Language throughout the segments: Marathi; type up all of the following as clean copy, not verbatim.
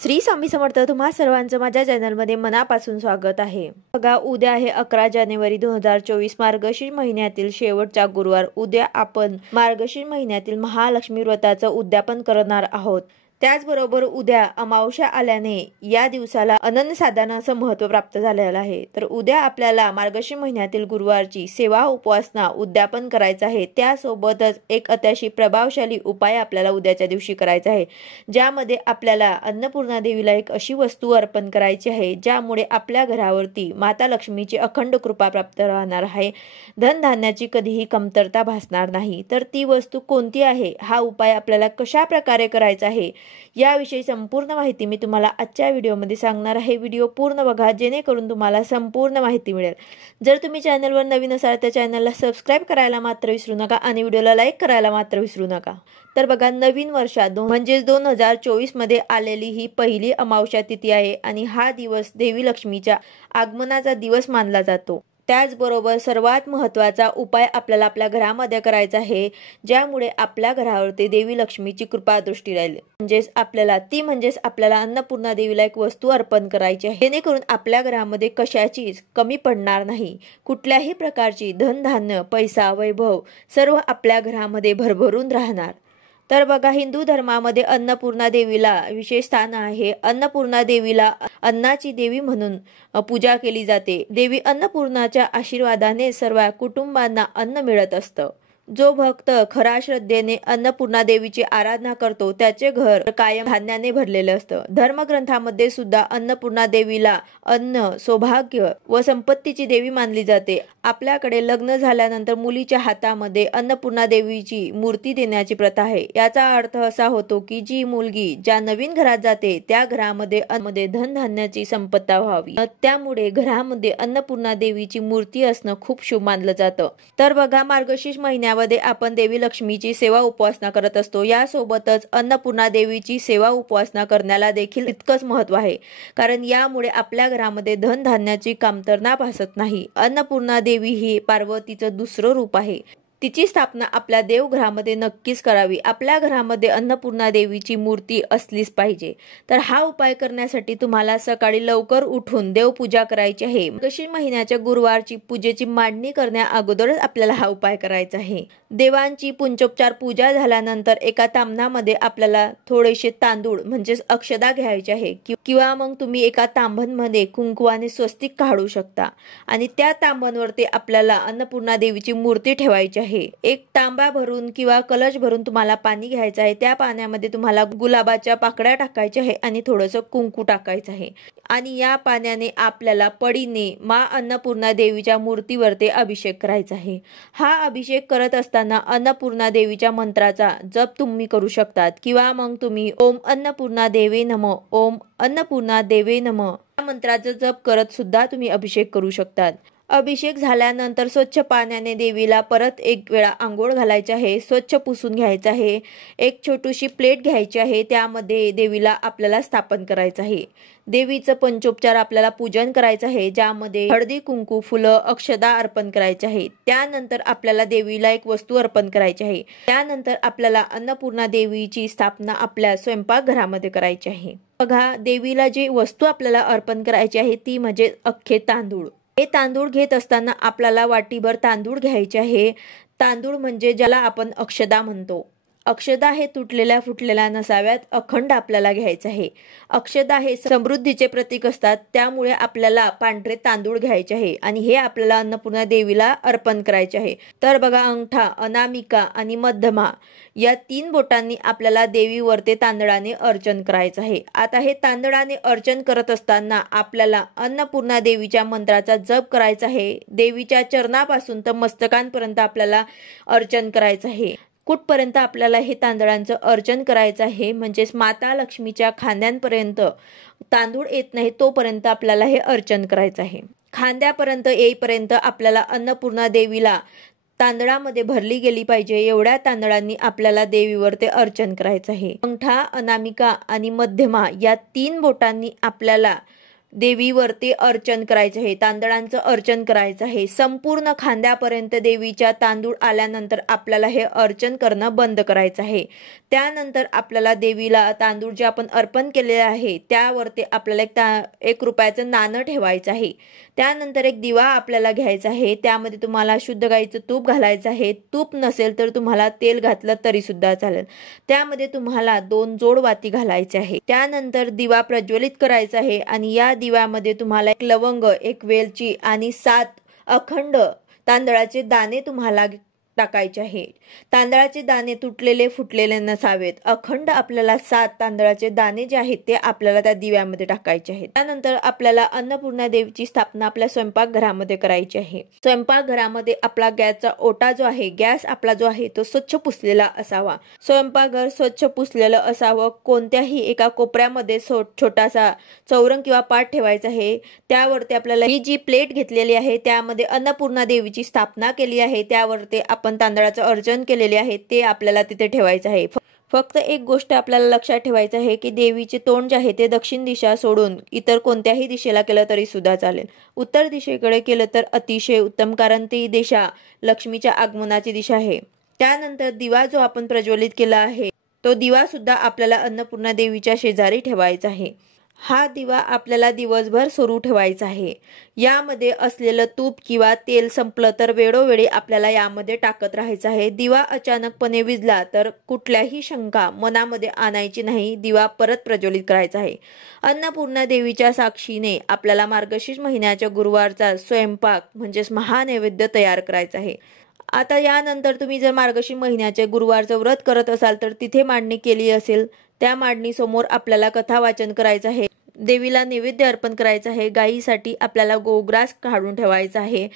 श्री स्वामी समर्थ. तुम्हा सर्वांचं माझ्या चॅनलमध्ये मनापासून स्वागत आहे. बघा, उद्या आहे 11 जानेवारी 2024, मार्गशीर्ष महिन्यातील शेवटचा गुरुवार. उद्या आपण मार्गशीर्ष महिन्यातील महालक्ष्मी व्रताचं उद्यापन करणार आहोत. त्याचबरोबर उद्या अमावस्या आल्याने या दिवसाला अनन्यसाधारण असं महत्त्व प्राप्त झालेलं आहे. तर उद्या आपल्याला मार्गशीर्ष महिन्यातील गुरुवारची सेवा उपासना उद्यापन करायचं आहे. त्यासोबतच एक अतिशय प्रभावशाली उपाय आपल्याला उद्याच्या दिवशी करायचा आहे, ज्यामध्ये आपल्याला अन्नपूर्णा देवीला एक अशी वस्तू अर्पण करायची आहे ज्यामुळे आपल्या घरावरती माता लक्ष्मीची अखंड कृपा प्राप्त राहणार आहे. धनधान्याची कधीही कमतरता भासणार नाही. तर ती वस्तू कोणती आहे, हा उपाय आपल्याला कशा प्रकारे करायचा आहे, याविषयी संपूर्ण माहिती मी तुम्हाला आजच्या व्हिडिओमध्ये सांगणार आहे. व्हिडिओ पूर्ण बघा, जेणेकरून तुम्हाला संपूर्ण माहिती मिळेल. जर तुम्ही चॅनलवर नवीन असाल तर चॅनलला सबस्क्राईब करायला मात्र विसरू नका आणि व्हिडिओला लाईक करायला मात्र विसरू नका. तर बघा, नवीन वर्षात म्हणजे 2024 मध्ये आलेली ही पहिली अमावस्या तिथी आहे आणि हा दिवस देवी लक्ष्मीच्या आगमनाचा दिवस मानला जातो. त्याचबरोबर सर्वात महत्त्वाचा उपाय आपल्याला आपल्या घरामध्ये करायचा आहे, ज्यामुळे आपल्या घरावरती देवी लक्ष्मीची कृपा दृष्टी राहील. म्हणजेच आपल्याला अन्नपूर्णा देवीला एक वस्तू अर्पण करायची आहे, जेणेकरून आपल्या घरामध्ये कशाचीच कमी पडणार नाही. कुठल्याही प्रकारची धनधान्य, पैसा, वैभव सर्व आपल्या घरामध्ये भरभरून राहणार. तर बघा, हिंदू धर्मामध्ये अन्नपूर्णा देवीला विशेष स्थान आहे. अन्नपूर्णा देवीला अन्नाची देवी म्हणून पूजा केली जाते. देवी अन्नपूर्णाच्या आशीर्वादाने सर्व कुटुंबांना अन्न मिळत असतं. जो भक्त खरा श्रद्धेने अन्नपूर्णा देवीची आराधना करतो त्याचे घर कायम धान्याने भरलेले असतं. धर्मग्रंथामध्ये सुद्धा अन्नपूर्णा देवीला अन्न, सौभाग्य व संपत्तीची देवी मानली जाते. आपल्याकडे लग्न झाल्यानंतर मुलीच्या हातामध्ये अन्नपूर्णा देवीची मूर्ती देण्याची प्रथा आहे. याचा अर्थ असा होतो की जी मुलगी ज्या नवीन घरात जाते त्या घरामध्ये धनधान्याची संपत्ती व्हावी. त्यामुळे घरामध्ये अन्नपूर्णा देवीची मूर्ती असणं खूप शुभ मानलं जातं. तर बघा, मार्गशीर्ष महिन्यामध्ये आपण देवी लक्ष्मीची सेवा उपासना करत असतो. यासोबतच अन्नपूर्णा देवीची सेवा उपासना करण्याला देखील इतकंच महत्त्व आहे, कारण यामुळे आपल्या घरामध्ये धनधान्याची कमतरता भासत नाही. अन्नपूर्णा देवी ही पार्वतीचं दुसरं रूप आहे. तिची स्थापना आपल्या देवघरामध्ये नक्कीच करावी. आपल्या घरामध्ये अन्नपूर्णा देवीची मूर्ती असलीच पाहिजे. तर हा उपाय करण्यासाठी तुम्हाला सकाळी लवकर उठून देवपूजा करायची आहे. मार्गशीर्ष महिन्याच्या गुरुवारची पूजेची मांडणी करण्या अगोदरच आपल्याला हा उपाय करायचा आहे. देवांची पंचोपचार पूजा झाल्यानंतर एका तांब्यामध्ये आपल्याला थोडेसे तांदूळ म्हणजेच अक्षदा घ्यायचे आहे, किंवा मग तुम्ही एका तांब्यामध्ये कुंकवाने स्वस्तिक काढू शकता आणि त्या तांब्यांवरती आपल्याला अन्नपूर्णा देवीची मूर्ती ठेवायची आहे. एक तांबा भरून किंवा कलश भरून तुम्हाला पाणी घ्यायचं आहे. त्या पाण्यामध्ये तुम्हाला गुलाबाच्या पाकळ्या टाकायच्या आहे आणि थोडंसं कुंकू टाकायचं आहे आणि या पाण्याने आपल्याला पडीने मा अन्नपूर्णा देवीच्या मूर्तीवरती अभिषेक करायचा आहे. हा अभिषेक करत असताना अन्नपूर्णा देवीच्या मंत्राचा जप तुम्ही करू शकतात, किंवा मग तुम्ही ओम अन्नपूर्णा देवे नमः, ओम अन्नपूर्णा देवे नमः या मंत्राचा जप करत सुद्धा तुम्ही अभिषेक करू शकतात. अभिषेक झाल्यानंतर स्वच्छ पाण्याने देवीला परत एक वेळा आंघोळ घालायची आहे. स्वच्छ पुसून घ्यायचं आहे. एक छोटीशी प्लेट घ्यायची आहे, त्यामध्ये देवीला आपल्याला स्थापन करायचं आहे. देवीचं पंचोपचार आपल्याला पूजन करायचं आहे, ज्यामध्ये हळदी, कुंकू, फुलं, अक्षदा अर्पण करायचे आहे. त्यानंतर आपल्याला देवीला एक वस्तू अर्पण करायची आहे. त्यानंतर आपल्याला अन्नपूर्णा देवीची स्थापना आपल्या स्वयंपाकघरामध्ये करायची आहे. बघा, देवीला जी वस्तू आपल्याला अर्पण करायची आहे ती म्हणजे अख्खे तांदूळ. हे तांदूळ घेत असताना आपल्याला वाटीभर तांदूळ घ्यायचे आहे. तांदूळ म्हणजे ज्याला आपण अक्षदा म्हणतो. अक्षदा हे तुटलेल्या फुटलेल्या नसाव्यात, अखंड आपल्याला घ्यायचं आहे. अक्षदा हे समृद्धीचे प्रतीक असतात, त्यामुळे आपल्याला पांढरे तांदूळ घ्यायचे आहे आणि हे आपल्याला अन्नपूर्णा देवीला अर्पण करायचे आहे. तर बघा, अंगठा, अनामिका आणि मध्यमा या 3 बोटांनी आपल्याला देवीवरती तांदळाने अर्चन करायचं आहे. आता हे तांदळाने अर्चन करत असताना आपल्याला अन्नपूर्णा देवीच्या मंत्राचा जप करायचा आहे. देवीच्या चरणापासून तर मस्तकांपर्यंत आपल्याला अर्चन करायचं आहे. कुठपर्यंत आपल्याला हे तांदळांचं अर्चन करायचं आहे, म्हणजेच माता लक्ष्मीच्या खांद्यांपर्यंत तांदूळ येत नाही तोपर्यंत आपल्याला हे अर्चन करायचं आहे. खांद्यापर्यंत येईपर्यंत आपल्याला अन्नपूर्णा देवीला तांदळामध्ये भरली गेली पाहिजे एवढ्या तांदळांनी आपल्याला देवीवर ते अर्चन करायचं आहे. अंगठा, अनामिका आणि मध्यमा या 3 बोटांनी आपल्याला देवीवरती अर्चन करायचं आहे, तांदळांचं अर्चन करायचं आहे। संपूर्ण खांद्यापर्यंत देवीच्या तांदूळ आल्यानंतर आपल्याला हे अर्चन करणं बंद करायचं आहे। त्यानंतर आपल्याला देवीला तांदूळ जे आपण अर्पण केलेले आहे त्यावरती आपल्याला एक रुपयाचं नाणं ठेवायचं आहे। त्यानंतर एक दिवा आपल्याला घ्यायचा आहे, त्यामध्ये तुम्हाला शुद्ध गाईचं तूप घालायचं आहे। तूप नसेल तर तुम्हाला तेल घातलं तरी सुद्धा चालेल। त्यामध्ये तुम्हाला 2 जोड वाती घालायचे आहे। त्यानंतर दिवा प्रज्वलित करायचा आहे आणि या दिव्यामध्ये तुम्हाला 1 लवंग, 1 वेलची आणि 7 अखंड तांदळाचे दाणे तुम्हाला टाकायचे आहे। तांदळाचे दाणे तुटलेले फुटलेले नसावेत। अखंड आपल्याला 7 तांदळाचे दाणे जे आहेत ते आपल्याला त्या दिव्यामध्ये टाकायचे आहेत। त्यानंतर आपल्याला अन्नपूर्णा देवीची स्थापना आपल्या स्वयंपाकघरामध्ये करायची आहे। स्वयंपाकघरामध्ये आपला गॅसचा ओटा जो आहे, गॅस आपला जो आहे तो स्वच्छ पुसलेला असावा। स्वयंपाकघर स्वच्छ पुसलेलं असावं। कोणत्याही एका कोपऱ्यामध्ये छोटासा चौरंग किंवा पाट ठेवायचा आहे। त्यावरती आपल्याला ही जी प्लेट घेतलेली आहे त्यामध्ये अन्नपूर्णा देवीची स्थापना केली आहे, त्यावरती आपण तांदळाचं अर्चन केलेले आहे ते आपल्याला तिथे ठेवायचं आहे। फक्त एक गोष्ट आपल्याला लक्षात ठेवायचं आहे की देवीचे तोंड जे आहे ते दक्षिण दिशा सोडून इतर कोणत्याही दिशेला केलं तरी सुद्धा चालेल। उत्तर दिशेकडे केलं तर अतिशय उत्तम, कारण ती दिशा लक्ष्मीच्या आगमनाची दिशा आहे। त्यानंतर दिवा जो आपण प्रज्वलित केला आहे तो दिवा सुद्धा आपल्याला अन्नपूर्णा देवीच्या शेजारी ठेवायचा आहे। हा दिवा आपल्याला दिवसभर सुरू ठेवायचा आहे। यामध्ये असलेलं तूप किंवा तेल संपलं तर वेळोवेळी आपल्याला यामध्ये टाकत राहायचं आहे। दिवा अचानकपणे विझला तर कुठल्याही शंका मनामध्ये आणायची नाही, दिवा परत प्रज्वलित करायचा आहे। अन्नपूर्णा देवीच्या साक्षीने आपल्याला मार्गशीर्ष महिन्याच्या गुरुवारचा स्वयंपाक म्हणजेच महानैवेद्य तयार करायचा आहे। आता यानंतर तुम्ही जर मार्गशीर्ष महिन्याचे गुरुवारचं व्रत करत असाल तर तिथे मांडणी केली असेल, त्या मांडणी समोर आपल्याला कथा वाचन करायचं आहे। देवीला नैवेद्य अर्पण करायचं आहे। गायीसाठी आपल्याला गोग्रास काढून ठेवायचा आहे।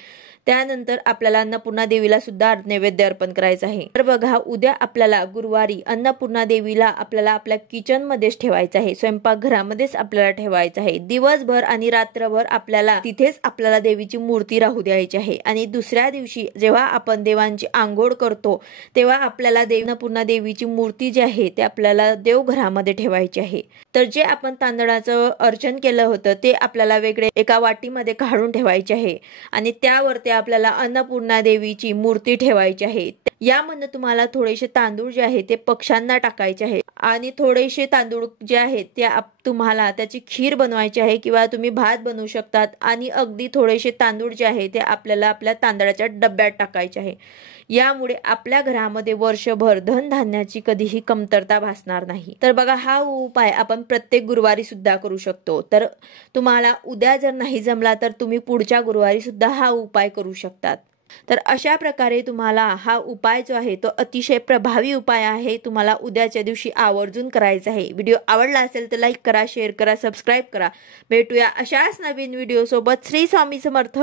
त्यानंतर आपल्याला अन्नपूर्णा देवीला सुद्धा नैवेद्य अर्पण करायचं आहे। तर बघा, उद्या आपल्याला गुरुवारी अन्नपूर्णा देवीला आपल्याला आपल्या किचन मध्येच ठेवायचं आहे, स्वयंपाकघरामध्येच आपल्याला ठेवायचं आहे। दिवसभर आणि रात्रभर आपल्याला तिथेच आपल्याला देवीची मूर्ती राहू द्यायची आहे। आणि दुसऱ्या दिवशी जेव्हा आपण देवांची आंघोळ करतो तेव्हा आपल्याला अन्नपूर्णा देवीची मूर्ती जी आहे ते आपल्याला देवघरामध्ये ठेवायची आहे। तर जे आपण तांदळाचं अर्चन केलं होतं ते आपल्याला वेगळे एका वाटीमध्ये काढून ठेवायचे आहे आणि त्यावरती आपल्याला अन्नपूर्णा देवीची मूर्ती ठेवायची आहे। यामध्ये तुम्हाला थोडेसे तांदूळ जे आहे ते पक्ष्यांना टाकायचे आहे आणि थोडेसे तांदूळ जे आहेत ते तुम्हाला त्याची खीर बनवायची आहे किंवा तुम्ही भात बनवू शकतात। आणि अगदी थोडेसे तांदूळ जे आहे ते आपल्याला आपल्या तांदळाच्या डब्यात टाकायचे आहे। यामुळे आपल्या घरामध्ये वर्षभर धनधान्याची कधीही कमतरता भासणार नाही। तर बघा, हा उपाय आपण प्रत्येक गुरुवारी सुद्धा करू शकतो। तर तुम्हाला उद्या जर नाही जमला तर तुम्ही पुढच्या गुरुवारी सुद्धा हा उपाय करू शकतात। तर अशा प्रकारे तुम्हाला हा उपाय जो आहे तो अतिशय प्रभावी उपाय आहे, तुम्हाला उद्याच्या दिवशी आवर्जून करायचा आहे। व्हिडिओ आवडला असेल तर लाईक करा, शेअर करा, सबस्क्राईब करा। भेटूया अशाच नवीन व्हिडिओ सोबत। श्री स्वामी समर्थ।